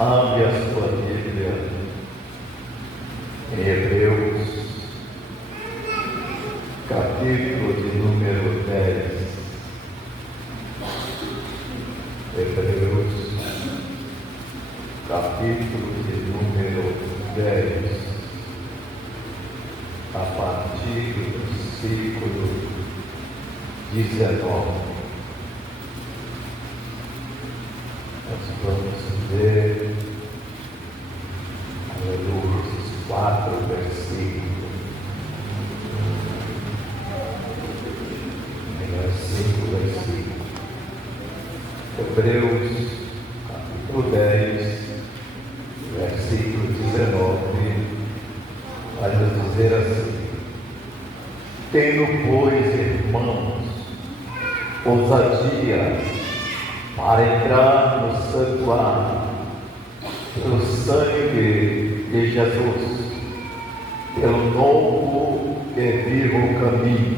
Abre a sua Bíblia em Hebreus, capítulo de número 10. Hebreus, capítulo de número 10, a partir do versículo 19. Nós vamos ver, aleluia, esses 4 versículos, melhor 5 versículos. Hebreus, capítulo 10, versículo 19, vai nos dizer assim: tendo, pois, irmãos, ousadia para entrar no santuário, pelo sangue de Jesus, pelo novo e vivo caminho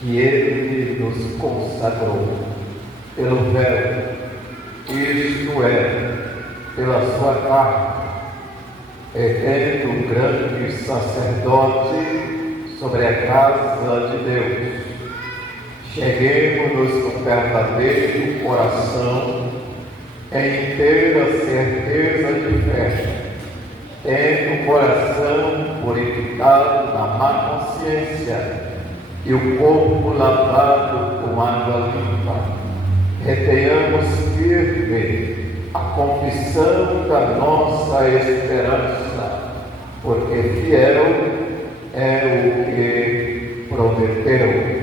que Ele nos consagrou, pelo véu, isto é, pela sua carne, tendo um grande sacerdote sobre a casa de Deus. Cheguemos com verdadeiro coração, em inteira certeza de fé, tendo o coração purificado da má consciência e o corpo lavado com água limpa. Retenhamos firme a confissão da nossa esperança, porque fiel é o que prometeu.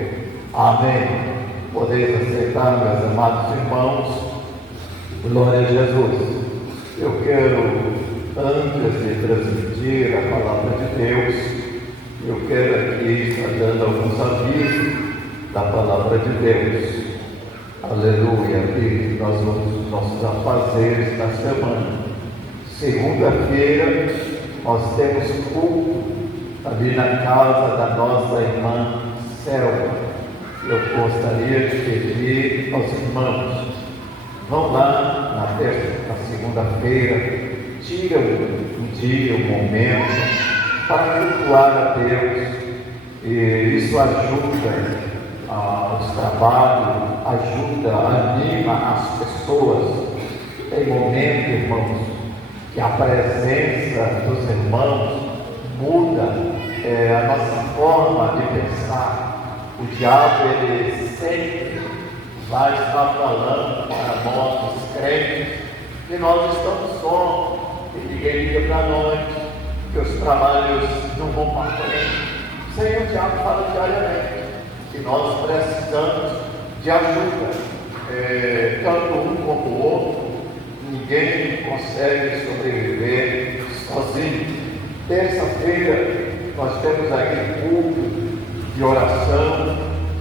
Amém. Podeis aceitar, meus amados irmãos. Glória a Jesus. Eu quero, antes de transmitir a palavra de Deus, eu quero aqui estar dando alguns avisos da palavra de Deus. Aleluia. E nós vamos os nossos afazeres da semana. Segunda-feira nós temos culto ali na casa da nossa irmã Selma. Eu gostaria de pedir aos irmãos, vão lá na segunda-feira, tiram um dia, um momento para cultuar a Deus, e isso ajuda os trabalhos, ajuda, anima as pessoas. Tem momento, irmãos, que a presença dos irmãos muda a nossa forma de pensar. O diabo, ele sempre vai estar falando para nós, os crentes, que nós estamos só, que ninguém liga para nós, que os trabalhos não vão para frente. Sem o diabo fala diariamente que nós precisamos de ajuda, tanto um como o outro. Ninguém consegue sobreviver sozinho. Terça-feira nós temos aqui culto de oração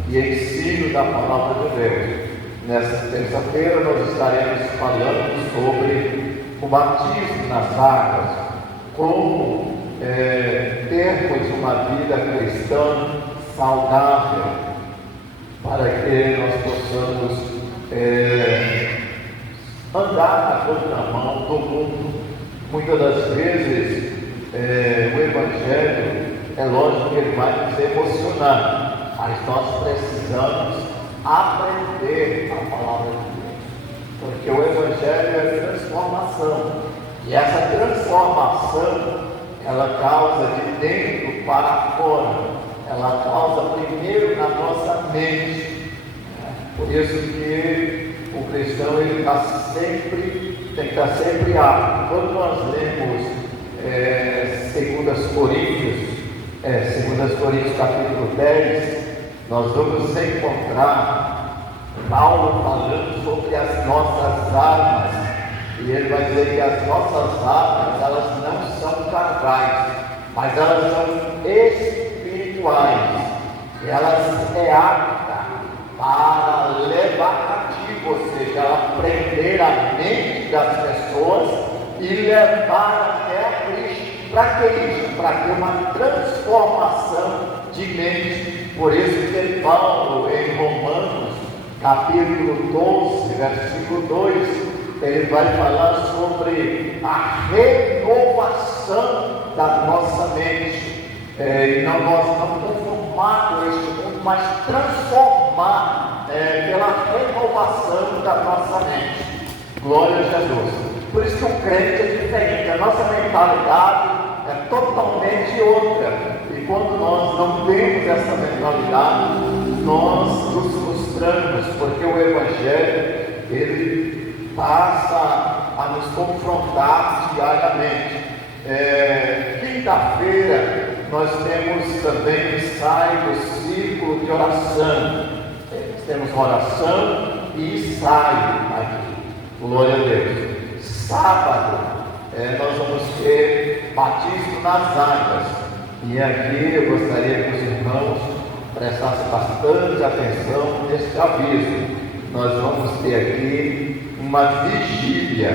e ensino da palavra de Deus. Nessa terça-feira nós estaremos falando sobre o batismo nas águas, como termos uma vida cristã saudável, para que nós possamos andar na contramão do mundo. Muitas das vezes o Evangelho, é lógico que ele vai nos emocionar, mas nós precisamos aprender a palavra de Deus, porque o Evangelho é transformação, e essa transformação, ela causa de dentro para fora, ela causa primeiro na nossa mente. Por isso que o cristão, ele tem que estar sempre apto. Quando nós lemos 2 Coríntios capítulo 10, nós vamos encontrar Paulo falando sobre as nossas armas, e ele vai dizer que as nossas armas, elas não são carnais, mas elas são espirituais, e elas é apta para levar cativo, ou seja, ela prender a mente das pessoas e levar até a Cristo. Para que isso? Para ter uma transformação de mente. Por isso que Paulo, em Romanos, capítulo 12, versículo 2, ele vai falar sobre renovação da nossa mente. Nós não conformar com este mundo, mas transformar pela renovação da nossa mente. Glória a Jesus. Por isso que o crente é diferente, a nossa mentalidade é totalmente outra. E quando nós não temos essa mentalidade, nós nos frustramos, porque o Evangelho, ele passa a nos confrontar diariamente. Quinta-feira nós temos também o ensaio do círculo de oração. Temos oração e ensaio aqui. Glória a Deus. Sábado nós vamos ter batismo nas águas. E aqui eu gostaria que os irmãos prestassem bastante atenção neste aviso. Nós vamos ter aqui uma vigília.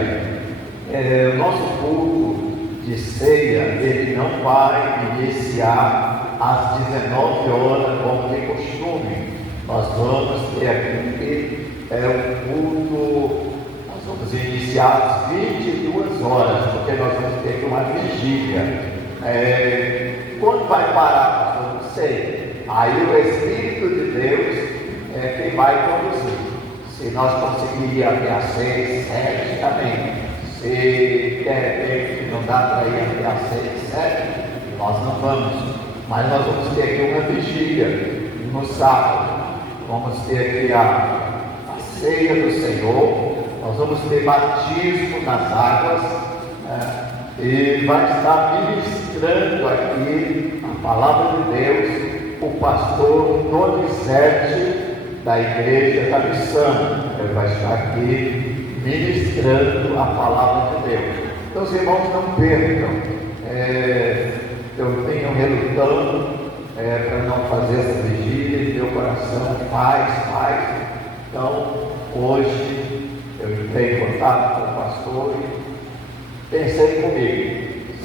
O nosso culto de ceia, ele não vai iniciar às 19 horas, como de costume. Nós vamos ter aqui um culto, nós vamos iniciar às 22 horas, porque nós vamos ter aqui uma vigília. Quando vai parar, pastor? Não sei. Aí o Espírito de Deus é quem vai conduzir. Se nós conseguirmos até às 6, 7, amém. Se de repente não dá para ir até às 6, 7, nós não vamos. Mas nós vamos ter aqui uma vigília no sábado. Vamos ter aqui a ceia do Senhor. Nós vamos ter batismo nas águas. E vai estar ministrando aqui a palavra de Deus o pastor Donizete da Igreja da Missão. Ele vai estar aqui ministrando a palavra de Deus. Então os irmãos não percam. Eu tenho relutando para não fazer essa vigília, e meu coração faz. Então hoje eu entrei em contato com o pastor e pensei comigo,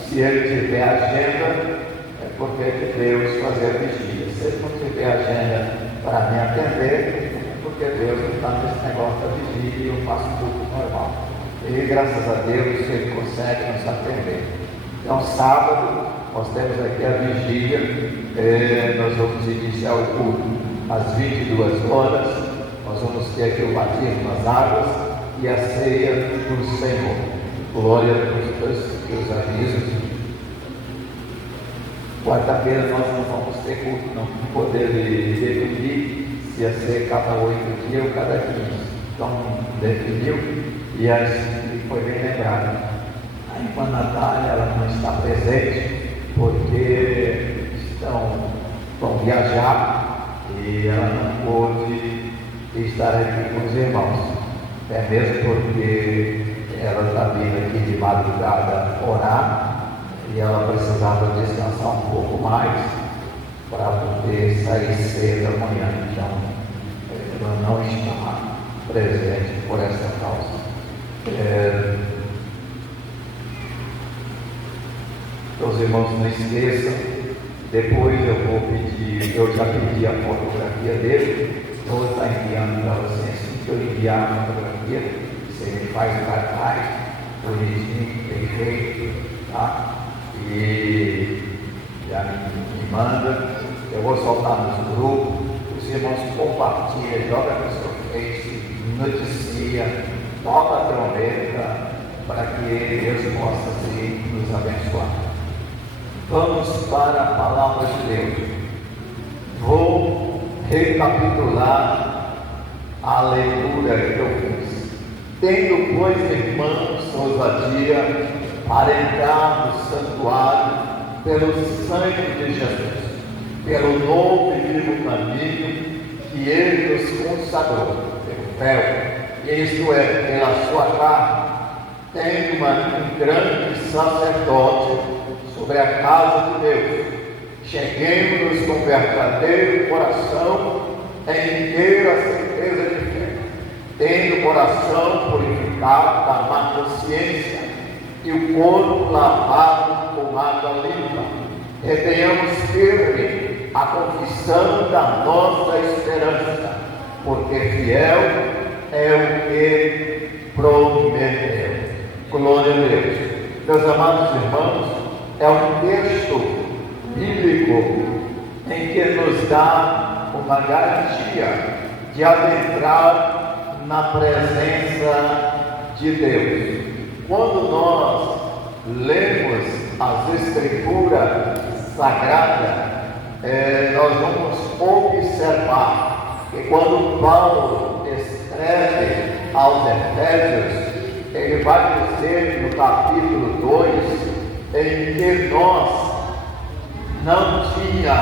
se ele tiver agenda, é porque é de Deus fazer a vigília. Se ele não tiver agenda para me atender, é porque Deus não está nesse negócio da vigília e eu faço tudo normal. E graças a Deus ele consegue nos atender. Então sábado, nós temos aqui a vigília, nós vamos iniciar o culto às 22 horas, nós vamos ter aqui o batismo nas águas e a ceia do Senhor. Glória a Deus, que os avisos. Quarta-feira nós não vamos ter culto, não poder definir se ia ser cada 8 dias ou cada 15. Então definiu e foi bem lembrado. A irmã Natália, ela não está presente porque vão viajar e ela não pôde estar aqui com os irmãos. É mesmo porque ela está vindo aqui de madrugada orar e ela precisava descansar um pouco mais para poder sair cedo amanhã. Então, ela não está presente por essa causa. Então, os irmãos não esqueçam, depois eu vou pedir, eu já pedi a fotografia dele, vou estar enviando para vocês, assim que eu enviar a fotografia. Ele faz o cartaz, bonitinho, perfeito, tá? E já me manda, eu vou soltar nos grupos, os irmãos compartilham, joga no seu Face, noticia, toca a trombeta, para que Deus possa assim, nos abençoar. Vamos para a palavra de Deus. Vou recapitular a leitura que eu fiz. Tendo, pois, irmãos, ousadia para entrar no santuário pelo sangue de Jesus, pelo novo e vivo caminho que Ele nos consagrou, pelo véu, isto é, pela sua carne, tendo um grande sacerdote sobre a casa de Deus. Cheguemos-nos com verdadeiro coração, em inteira certeza de fé, tendo o coração purificado da má consciência e o corpo lavado com água limpa. Retenhamos firme a confissão da nossa esperança, porque fiel é o que prometeu. Glória a Deus. meus amados irmãos, é um texto bíblico em que nos dá uma garantia de adentrar na presença de Deus. Quando nós lemos as Escrituras Sagradas, nós vamos observar que quando Paulo escreve aos Efésios, ele vai dizer no capítulo 2, em que nós não tinha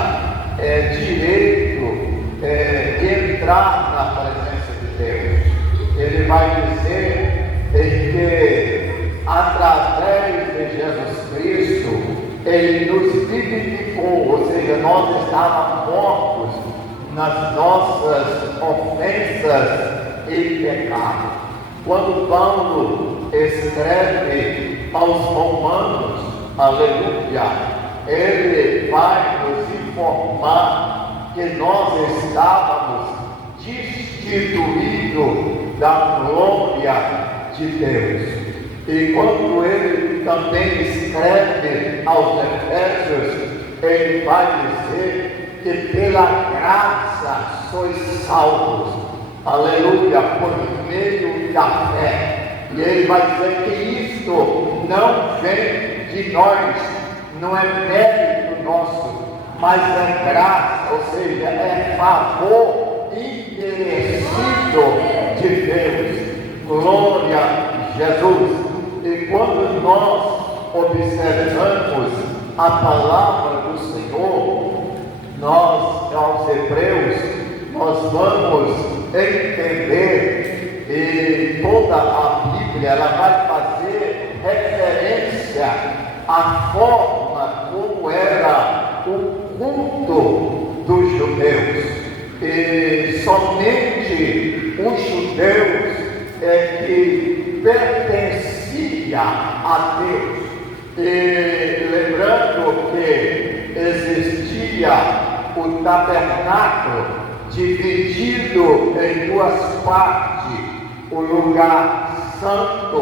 direito de entrar na presença de Deus. Ele vai dizer em que através de Jesus Cristo ele nos vivificou, ou seja, nós estávamos mortos nas nossas ofensas e pecados. Quando Paulo escreve aos Romanos, aleluia, ele vai nos informar que nós estávamos destituídos da glória de Deus. E quando ele também escreve aos Efésios, ele vai dizer que pela graça sois salvos, aleluia, por meio da fé. E ele vai dizer que isto não vem de nós, não é mérito nosso, mas é graça, ou seja, é favor imerecido de Deus. Glória a Jesus. E quando nós observamos a palavra do Senhor, nós, aos Hebreus, nós vamos entender, e toda a Bíblia ela vai fazer referência à forma como era o culto dos judeus. E somente os judeus que pertencia a Deus. E lembrando que existia o tabernáculo dividido em duas partes, o lugar santo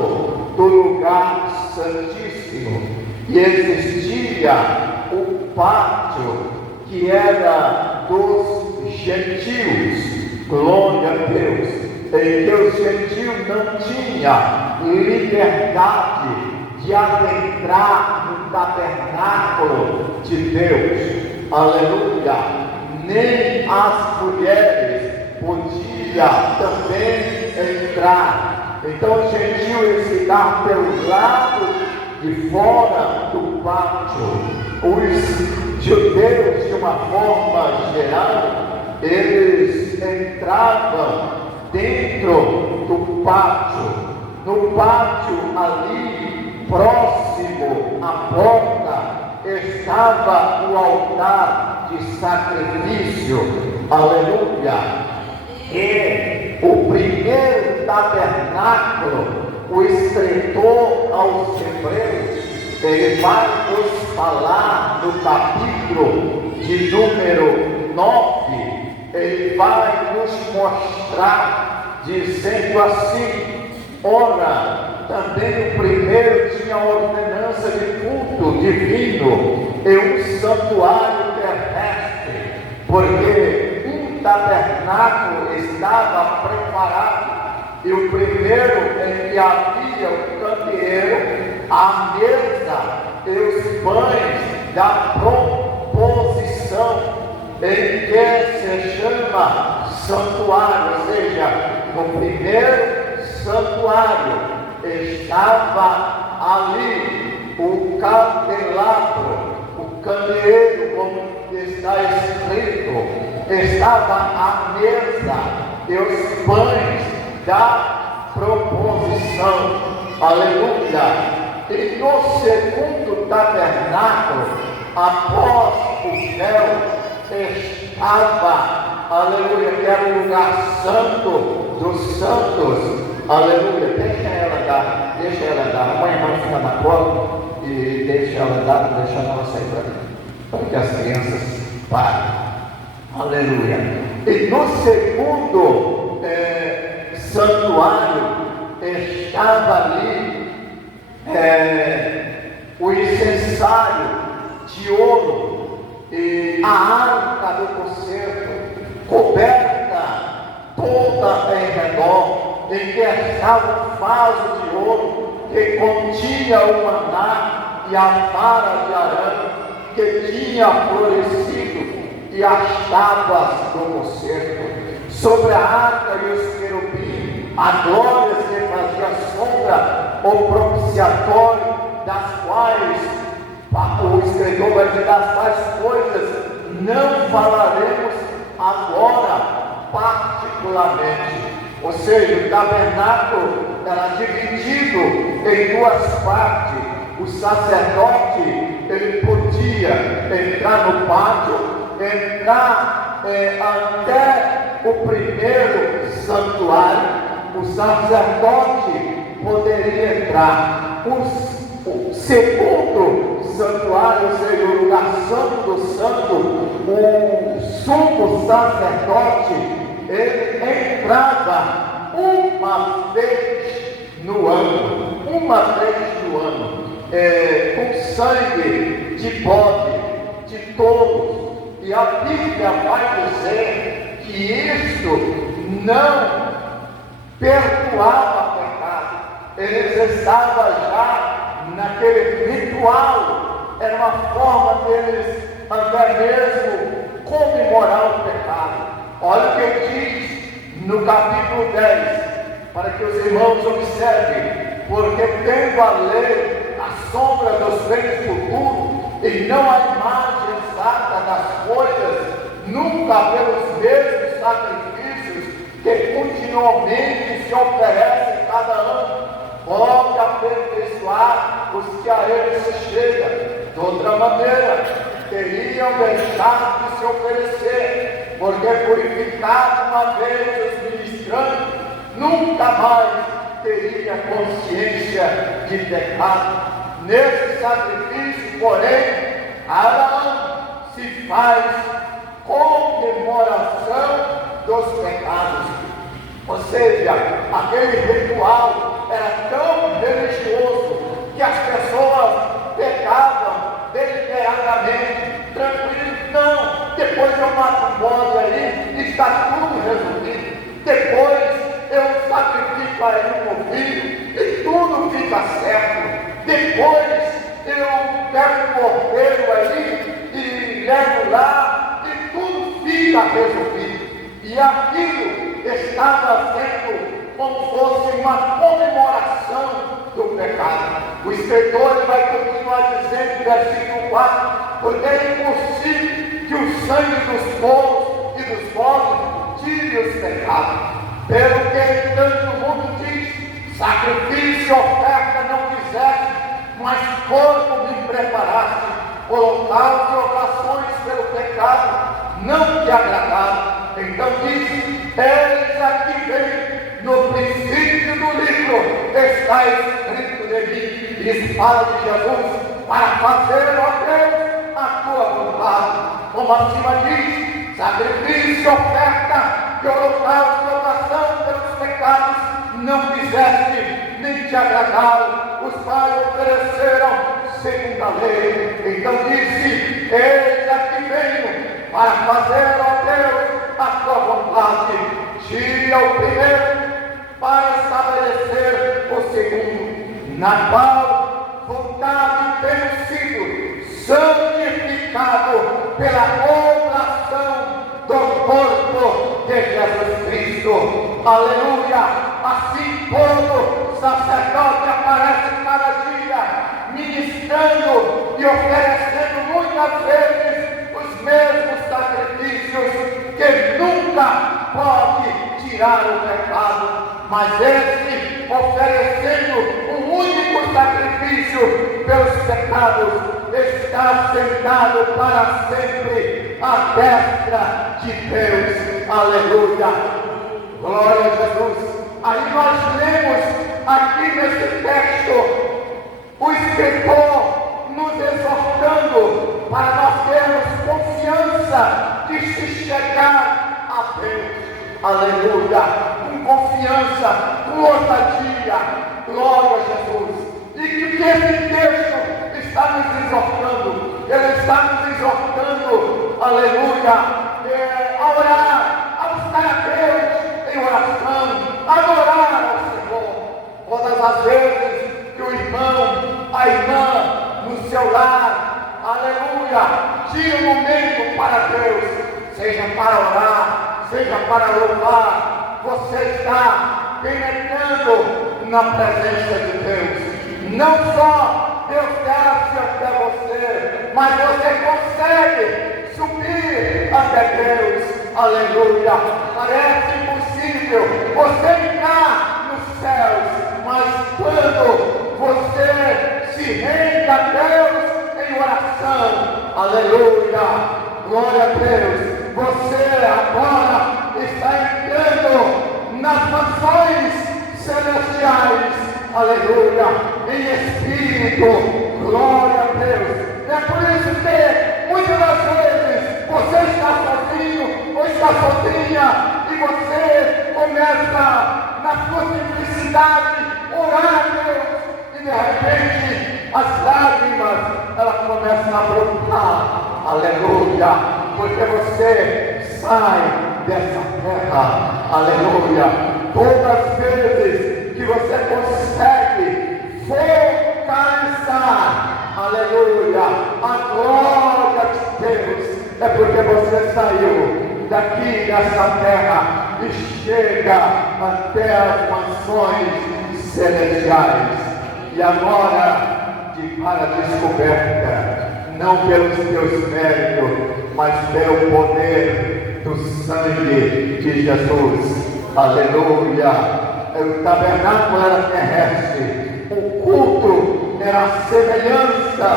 do lugar santíssimo, e existia o pátio que era dos gentios. Glória a Deus, em que os gentios não tinham liberdade de adentrar no tabernáculo de Deus, aleluia, nem as mulheres podiam também entrar. Então os gentios estavam pelo lado de fora do pátio. Os judeus, de uma forma geral, eles entravam dentro do pátio. No pátio ali, próximo à porta, estava o altar de sacrifício, aleluia. E o primeiro tabernáculo, o escritor aos Hebreus, ele vai nos falar no capítulo de número 9, ele vai nos mostrar, dizendo assim: ora, também o primeiro tinha ordenança de culto divino e um santuário terrestre, porque um tabernáculo estava preparado, e o primeiro em que havia o candeeiro, a mesa e os pães da proposição, em que se chama santuário, ou seja, no primeiro santuário estava ali o candelabro, o candeeiro, como está escrito, estava a mesa e os pães da proposição, aleluia. E no segundo tabernáculo, após o véu, estava, aleluia, que era o lugar santo dos santos, aleluia. Deixa ela dar, a mãe fica na porta e deixa ela dar, deixa ela sair para que as crianças parem, aleluia. E no segundo santuário estava ali o incensário de ouro e a arca do concerto, coberta toda em redor, em que estava um vaso de ouro que continha o maná e a vara de Arão que tinha florescido e as tábuas do concerto. Sobre a arca e os querubins, a glória que fazia sombra, o propiciatório, das quais o escritor vai dizer, das quais coisas não falaremos agora particularmente. Ou seja, o tabernáculo era dividido em duas partes. O sacerdote, ele podia entrar no pátio, entrar até o primeiro santuário. O sacerdote poderia entrar. O segundo santuário, ou seja, o lugar santo do santo, o sumo sacerdote, ele entrava uma vez no ano, com sangue de bode, de touros, e a Bíblia vai dizer que isto não perdoava pecado. Eles estavam já naquele ritual, era uma forma deles até mesmo comemorar o pecado. Olha o que ele diz no capítulo 10, para que os irmãos observem, porque tendo a lei a sombra dos bens futuros, e não a imagem exata das coisas, nunca pelos mesmos sacrifícios que continuamente se oferecem cada ano, pode aperfeiçoar os que a ele se chegam. De outra maneira, teriam deixado de se oferecer, porque purificado uma vez os ministrantes, nunca mais teria consciência de pecado. Nesse sacrifício, porém, cada ano se faz comemoração dos pecados. Ou seja, aquele ritual era tão religioso que as pessoas pecavam deliberadamente, tranquilo. Não, depois eu mato um bode aí e está tudo resolvido. Depois eu sacrifico aí um novilho e tudo fica certo. Depois eu pego um cordeiro aí e levo lá e tudo fica resolvido. E aquilo estava sendo como fosse uma comemoração do pecado. O escritor vai continuar dizendo no versículo 4, porque é impossível que o sangue dos touros e dos bodes tire os pecados. Pelo que tanto o mundo diz, sacrifício e oferta não quiseste, mas corpo me preparaste, holocausto e orações pelo pecado não te agradaram. Então diz, eis aqui vem, no princípio do livro está escrito de mim, e fala de Jesus, para fazer, ó Deus, a tua vontade. Como acima diz, sacrifício, oferta, e holocausto e oração pelos pecados não fizeste, nem te agradaram, os quais ofereceram segundo a lei. Então disse, eis aqui venho, para fazer, ó Deus, a tua vontade. Tira o primeiro, para estabelecer o segundo, na qual vontade tenho sido santificado pela oblação do corpo de Jesus Cristo. Aleluia! Assim todo sacerdote aparece cada dia, ministrando e oferecendo muitas vezes os mesmos sacrifícios, que nunca pode tirar o pecado, mas este oferecendo um único sacrifício pelos pecados, está sentado para sempre à destra de Deus. Aleluia! Glória a Jesus! Aí nós lemos aqui nesse texto o escritor nos exortando para nós termos confiança de se chegar a Deus. Aleluia! Com confiança, com ousadia. Glória a Jesus! E que esse texto está nos exortando, Ele está nos exortando, aleluia, a orar, a buscar a Deus em oração, a adorar ao Senhor. Todas as vezes que o irmão, a irmã, no seu lar, aleluia, tira um momento para Deus, seja para orar, seja para louvar, você está penetrando na presença de Deus. Não só Deus desce até você, mas você consegue subir até Deus, aleluia. Parece impossível você entrar nos céus, mas quando você se rende a Deus em oração, aleluia, glória a Deus, você agora está entrando nas mansões celestiais, aleluia, em espírito, glória a Deus. É por isso que muitas das vezes você está sozinho ou está sozinha e você começa na sua simplicidade orar a Deus e de repente as lágrimas elas começam a brotar, aleluia, porque você sai dessa terra, aleluia. Todas as vezes que você consegue focalizar, aleluia, a glória de Deus, é porque você saiu daqui dessa terra e chega até as mansões celestiais. E agora, para a descoberta, não pelos teus méritos, mas pelo poder do sangue de Jesus. Aleluia. O tabernáculo era terrestre, o culto era a semelhança,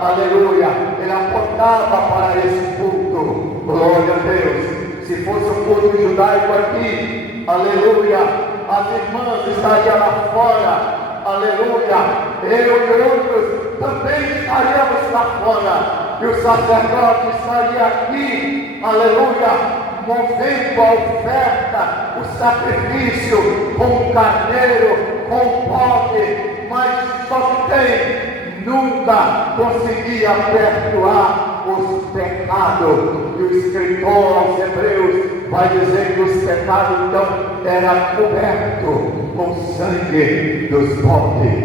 aleluia, ele apontava para esse culto, glória a Deus. Se fosse um culto judaico aqui, aleluia, as irmãs estariam lá fora, aleluia, eu e outros também estaríamos lá fora, e o sacerdote estaria aqui, aleluia, movendo a oferta, o sacrifício com o carneiro, com o pobre, mas só que tem, nunca conseguia perdoar os pecados. E o escritor aos Hebreus vai dizer que os pecados então eram cobertos com o sangue dos pobres.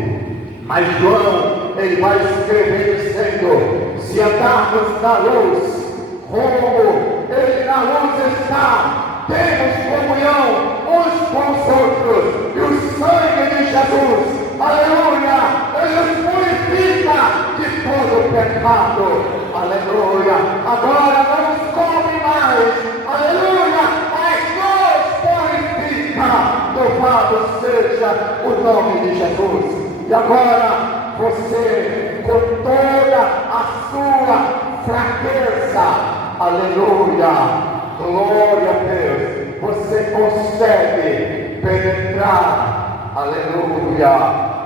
Mas João, ele vai escrever dizendo: se andarmos na luz, como Ele na luz está, temos comunhão uns com os outros, e o sangue de Jesus, aleluia, Ele nos purifica de todo pecado, aleluia. Agora não nos come mais, aleluia, mas nos purifica, louvado seja o nome de Jesus. E agora você, com toda a sua fraqueza, aleluia, glória a Deus, você consegue penetrar, aleluia,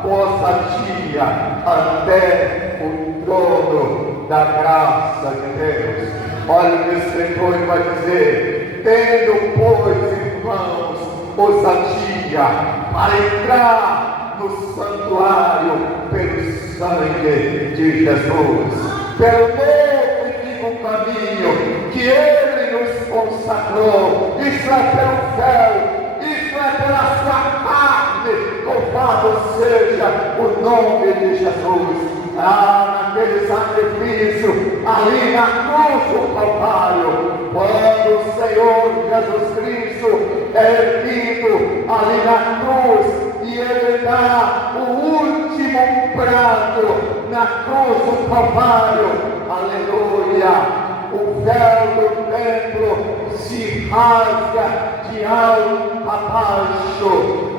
com ousadia até o trono da graça de Deus. Olha o que o escritor vai dizer: tendo, pois, irmãos, ousadia para entrar no santuário pelo sangue de Jesus, pelo novo caminho que Ele nos consagrou. Isso é pelo céu, isso é pela sua carne. Louvado seja o nome de Jesus. Naquele sacrifício ali na cruz do Calvário, quando o Senhor Jesus Cristo é erguido ali na cruz e Ele dá o último prato na cruz do Calvário, aleluia, o véu do templo se rasga de alto a baixo,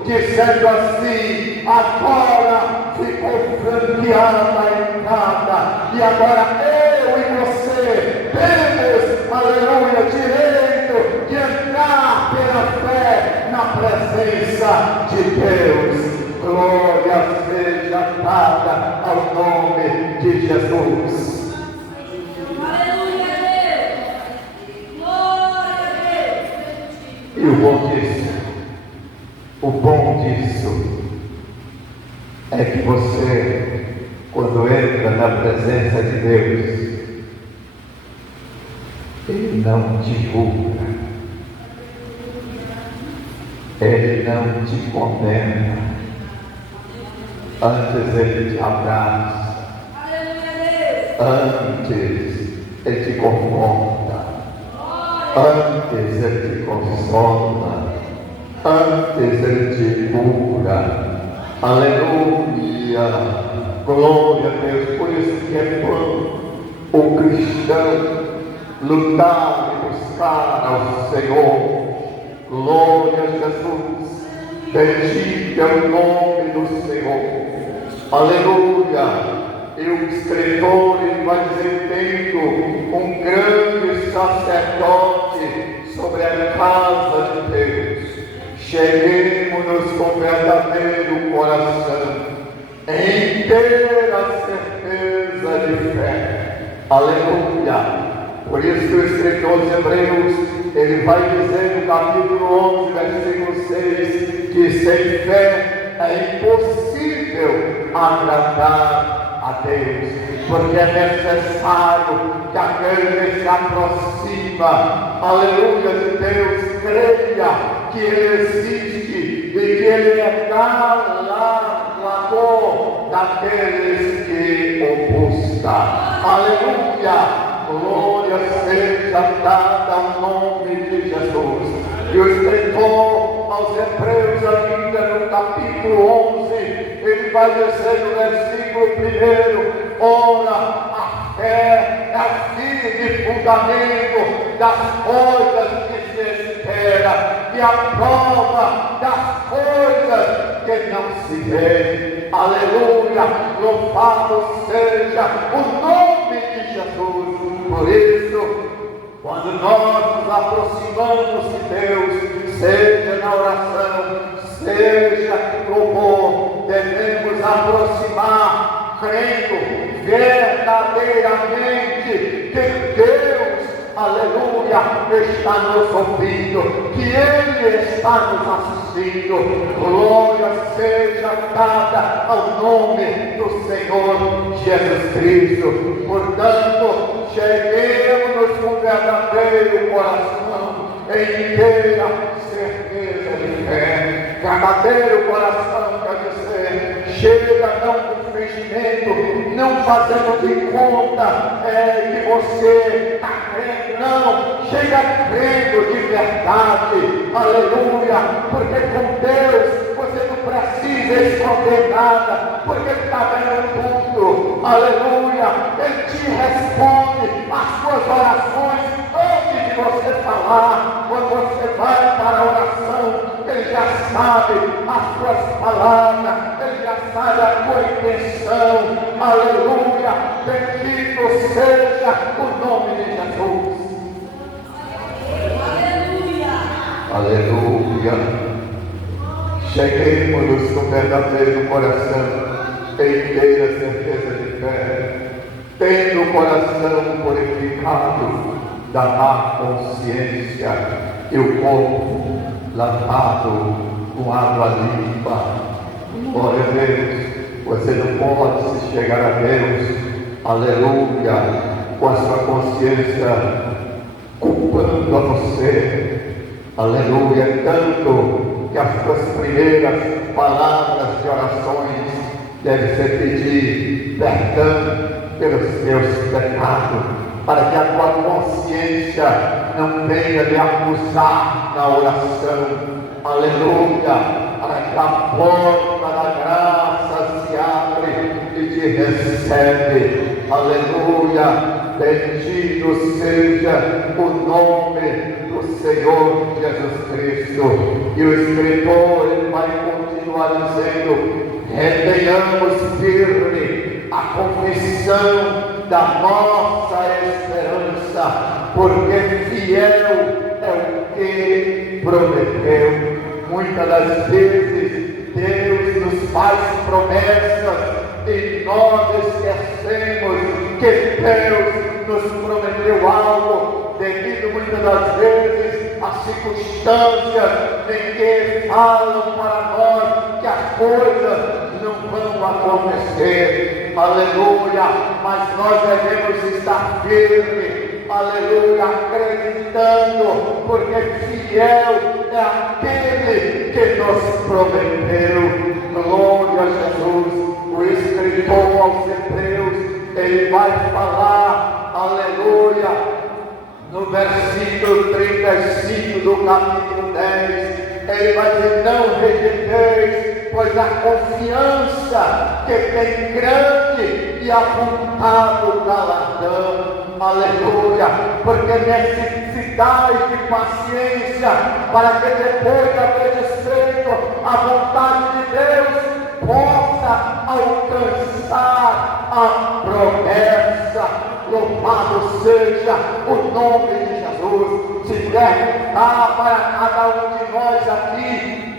dizendo assim: agora ficou franqueada a entrada, e agora eu e você temos, aleluia, direito de entrar pela fé na presença de Deus. Glória seja dada ao nome de Jesus. E o bom disso é que você, quando entra na presença de Deus, Ele não te julga, Ele não te condena, antes Ele te abraça, antes Ele te conforta, antes Ele te consola, antes Ele te cura. Aleluia, glória a Deus. Por isso que é bom o cristão lutar e buscar ao Senhor. Glória a Jesus, bendito é o nome do Senhor. Aleluia. E o escritor ele vai dizer: tendo um grande sacerdote sobre a casa de Deus, cheguemos-nos com verdadeiro coração, em inteira certeza de fé. Aleluia. Por isso que o escritor de Hebreus, ele vai dizer no capítulo 11, versículo 6, que sem fé é impossível agradar a Deus, porque é necessário que aquele que se aproxima, aleluia, de Deus, creia que Ele existe e que Ele é galardoador daqueles que o buscam. Aleluia, glória seja dada ao nome de Jesus. E o escritor aos Hebreus, ainda no capítulo 11, ele vai dizer no versículo 1: ora, a fé é a firme fundamento das coisas que se espera e a prova das coisas que não se vê. Aleluia, louvado seja o nome de Jesus. Por isso, quando nós nos aproximamos de Deus, seja na oração, seja no louvor, devemos aproximar crendo verdadeiramente que Deus, aleluia, está nos ouvindo, que Ele está nos assistindo. Glória seja dada ao nome do Senhor Jesus Cristo. Portanto, cheguemos com verdadeiro coração, em inteira certeza de fé. Verdadeiro coração quer dizer, chega não com fingimento, não fazendo de conta que você está crendo, não, chega crendo de verdade, aleluia, porque com Deus você não precisa esconder nada, porque Ele está vendo tudo, aleluia. Ele te responde as suas orações antes de você falar. Quando você vai para a oração, Ele já sabe as suas palavras, Ele já sabe a tua intenção, aleluia. Bendito seja o nome de Jesus. Aleluia. Cheguemos com verdadeiro coração, em inteira certeza de fé, tendo o coração purificado da má consciência e o corpo lavado com água limpa. Glória a Deus. Você não pode se chegar a Deus, aleluia, com a sua consciência culpando a você, aleluia, tanto que as suas primeiras palavras de orações devem ser pedir perdão pelos seus pecados, para que a tua consciência não venha lhe acusar na oração, aleluia, para que a porta da graça se abre e te recebe, aleluia. Bendito seja o nome do Senhor Jesus Cristo. E o escritor ele vai continuar dizendo: retenhamos firme a confissão da nossa esperança, porque fiel é o que prometeu. Muitas das vezes Deus nos faz promessas e nós esquecemos que Deus nos prometeu algo, devido muitas das vezes às circunstâncias em que falam para nós que as coisas não vão acontecer. aleluia, mas nós devemos estar firmes, aleluia, acreditando, porque fiel é aquele que nos prometeu. Glória a Jesus. O escritor aos Hebreus, ele vai falar, aleluia, no versículo 35 do capítulo 10, ele vai dizer: não rejeiteis, pois a confiança que tem grande e abundado galardão. Aleluia, porque necessitais de paciência, para que depois de haver feito a vontade de Deus, possa alcançar a promessa. Louvado seja o nome de Jesus. Se perguntar para cada um de nós aqui,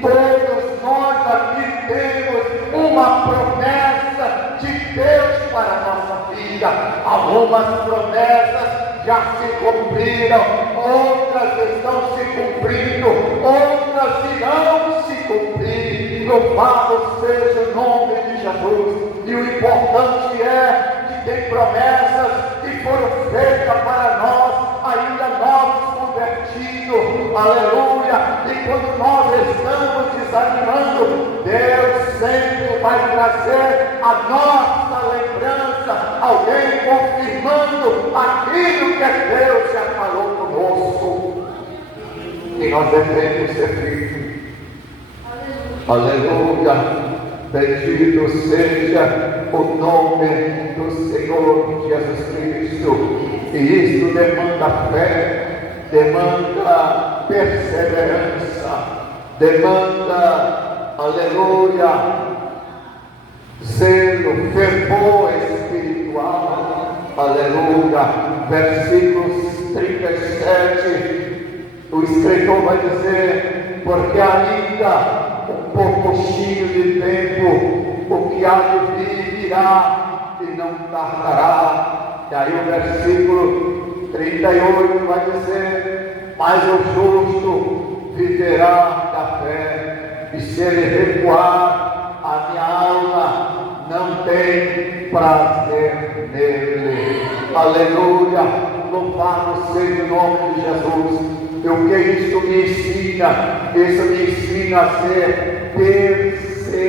todos nós aqui temos uma promessa de Deus para a nossa vida. Algumas promessas já se cumpriram, outras estão se cumprindo, outras irão se cumprir. Louvado seja o nome de Jesus. E o importante é que tem promessas que foram feitas para nós, ainda novos convertidos, aleluia. E quando nós estamos desanimando, Deus sempre vai trazer a nossa lembrança, alguém confirmando aquilo que Deus já falou conosco. E nós devemos ser firmes. Aleluia. Bendito seja o nome do Senhor Jesus Cristo. E isso demanda fé, demanda perseverança, demanda, aleluia, zelo, fervor espiritual. Aleluia. Versículos 37, o escritor vai dizer: porque ainda um pouquinho de tempo, o que há de vir virá e não tardará. E aí o versículo 38 vai dizer: mas o justo viverá da fé, e se ele recuar, a minha alma não tem prazer nele. Aleluia, louvado seja o nome de Jesus. E o que isso me ensina? Isso me ensina a ser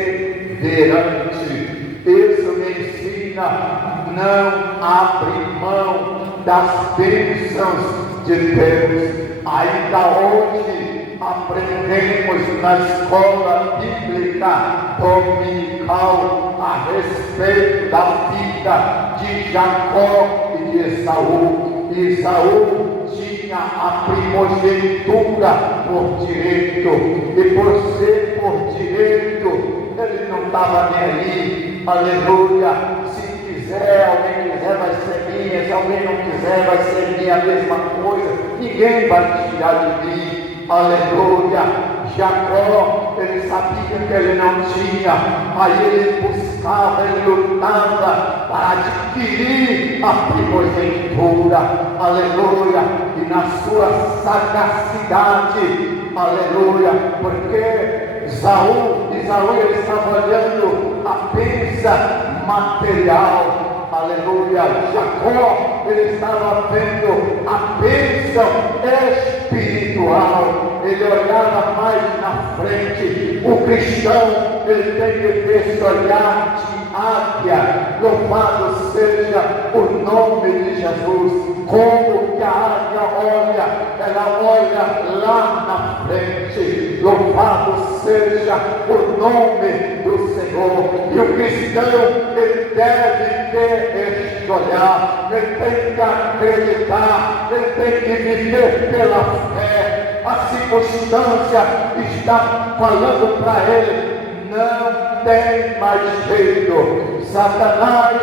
perseverante. Isso me ensina a não abrir mão das bênçãos de Deus. Ainda hoje aprendemos na escola bíblica dominical a respeito da vida de Jacó e de Esaú. Esaú tinha a primogenitura por direito, e por ser por direito, ele não estava nem aí. Aleluia. Se quiser, alguém quiser, vai ser minha. Se alguém não quiser, vai ser minha, a mesma coisa. Ninguém vai tirar de mim. Aleluia. Jacó, ele sabia que ele não tinha, aí ele buscava, ele lutava para adquirir a primogenitura. Aleluia. E na sua sagacidade, aleluia, porque Esaú ele estava olhando a bênção material. Aleluia. Jacó, ele estava vendo a bênção espiritual. Ele olhava mais na frente. O cristão, ele tem que ter esse olhar de águia. Louvado seja o nome de Jesus. Como que a águia olha? Ela olha lá na frente. Louvado seja o nome do Senhor. E o cristão, ele deve ter este olhar. Ele tem que acreditar. Ele tem que viver pela fé. A circunstância está falando para ele: não tem mais jeito. Satanás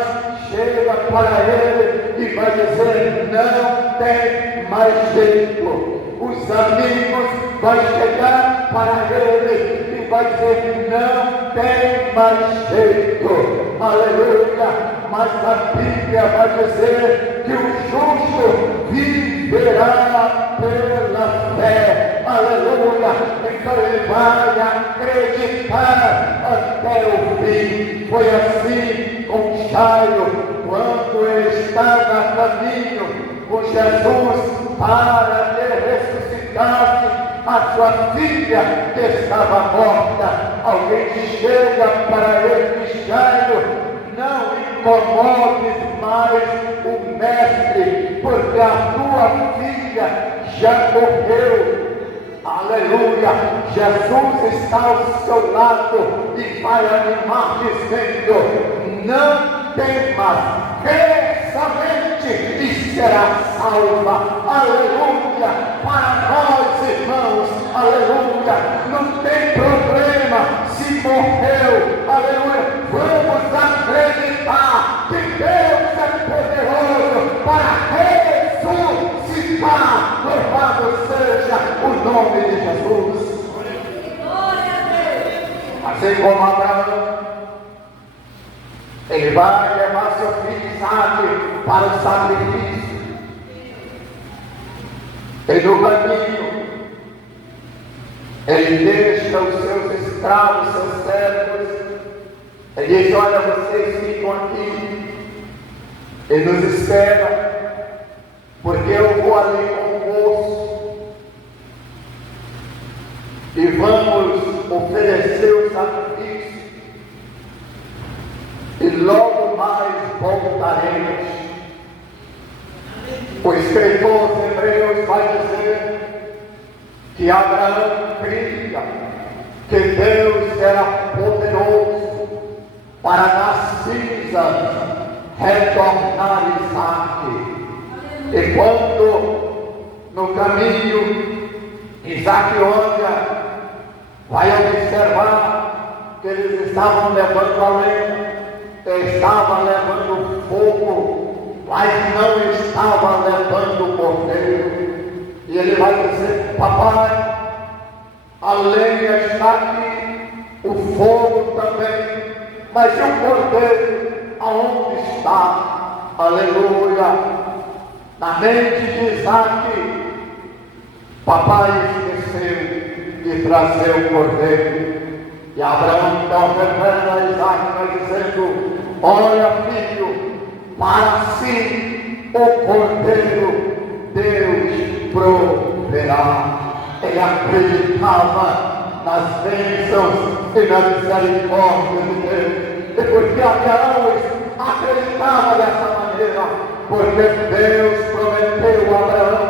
chega para ele e vai dizer: não tem mais jeito. Os amigos vão chegar para ele e vai dizer: não tem mais jeito. Aleluia. Mas a Bíblia vai dizer que o justo viverá pela fé. Aleluia. Então ele vai acreditar até o fim. Foi assim com Jairo, quando ele estava a caminho com Jesus para que ressuscitasse a sua filha que estava morta, alguém chega para ele e diz: Jairo, não incomodes mais o mestre, porque a tua filha já morreu. Aleluia! Jesus está ao seu lado e vai animar dizendo: não temas, crê somente e será salva. Aleluia! Para nós, irmãos, aleluia, não tem problema se morreu, aleluia, vamos acreditar que Deus é poderoso para ressuscitar. Louvado seja o nome de Jesus. Assim como Abraão, ele vai levar seu filho Isaque para o sacrifício. E no caminho, ele deixa os seus escravos, seus servos. Ele diz: olha, vocês ficam aqui e nos esperam, porque eu vou ali com o moço e vamos oferecer o sacrifício e logo mais voltaremos. O escritor aos Hebreus vai dizer que Abraão cria que Deus era poderoso para nas cinzas retornar Isaque. E quando no caminho Isaque olha, vai observar que eles estavam levando a lenha, estavam levando fogo, mas não estava levando o cordeiro. E ele vai dizer: papai, a lenha está aqui, o fogo também, mas e o cordeiro aonde está? Aleluia! Na mente de Isaque, papai esqueceu de trazer o cordeiro. E Abraão então revela a Isaque, vai dizendo: olha, filho, para si o cordeiro Deus proverá. Ele acreditava nas bênçãos e na misericórdia de Deus. E porque Abraão acreditava dessa maneira, porque Deus prometeu a Abraão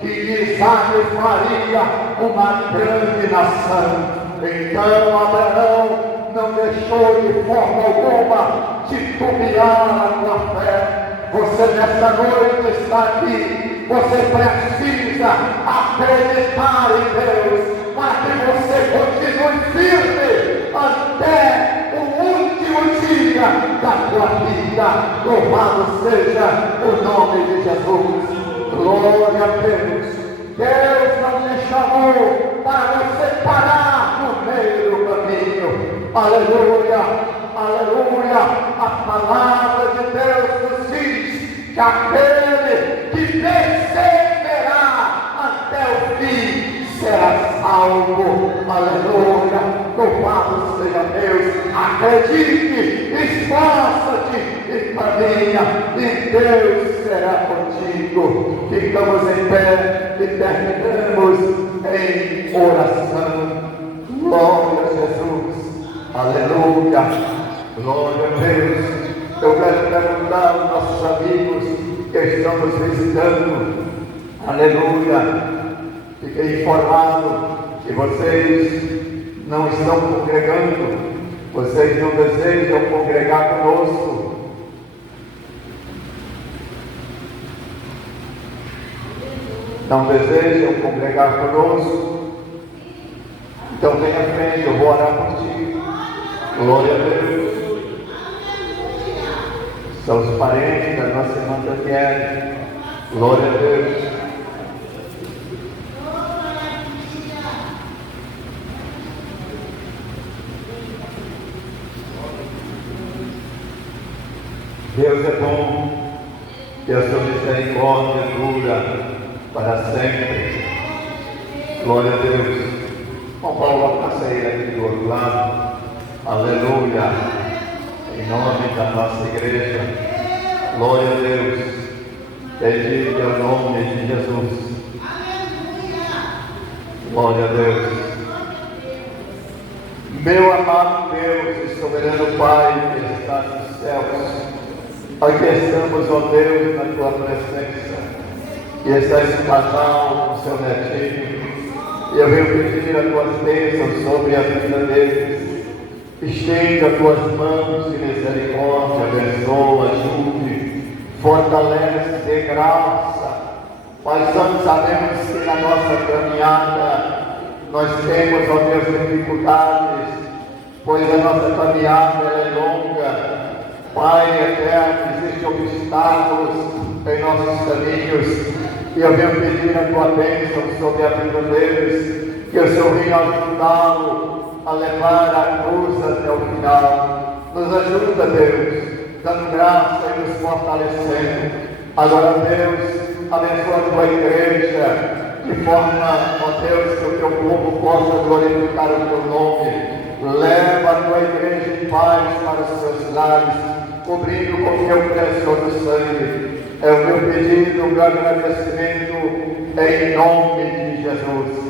que Isaque faria uma grande nação. Então Abraão não deixou de forma alguma titubear a tua fé. Você nessa noite está aqui, você precisa acreditar em Deus, para que você continue firme até o último dia da tua vida. Louvado seja o nome de Jesus. Glória a Deus. Deus não te chamou para você parar no meio do caminho. Aleluia, aleluia. A palavra de Deus nos diz que aquele que perseverar até o fim será salvo. Aleluia, louvado seja Deus. Acredite, esforça-te e caminha, e Deus será contigo. Ficamos em pé e terminamos em oração. Glória a Jesus. Aleluia, glória a Deus. Eu quero perguntar aos nossos amigos que estão nos visitando, aleluia, fiquei informado que vocês não estão congregando, vocês não desejam congregar conosco. Não desejam congregar conosco? Então vem à frente, eu vou orar por ti. Glória a Deus. São os parentes da nossa irmã Daniela. Glória a Deus. Deus é bom, que a sua misericórdia dura para sempre. Glória a Deus. Vamos colocar a ceia aqui do outro lado. Aleluia. em nome da nossa igreja. Glória a Deus. Bendito é o nome de Jesus. Glória a Deus. Meu amado Deus e soberano Pai que está nos céus, aqui estamos, ó Deus, na tua presença. E está esse casal com seu netinho. E eu venho pedir as tuas bênçãos sobre a vida deles. Estende as tuas mãos de misericórdia, abençoa, ajude, fortalece, dê graça. Nós sabemos que na nossa caminhada nós temos, ó Deus, dificuldades, pois a nossa caminhada é longa. Pai eterno, existem obstáculos em nossos caminhos, e eu venho pedir a tua bênção sobre a vida deles, que o Senhor venha ajudá-lo a levar a cruz até o final. Nos ajuda, Deus, dando graça e nos fortalecendo. Agora, Deus, abençoa a tua igreja, de forma, ó Deus, que o teu povo possa glorificar o teu nome. Leva a tua igreja em paz para os seus lares, cobrindo com o teu precioso sangue. É o meu pedido, o meu agradecimento, em nome de Jesus.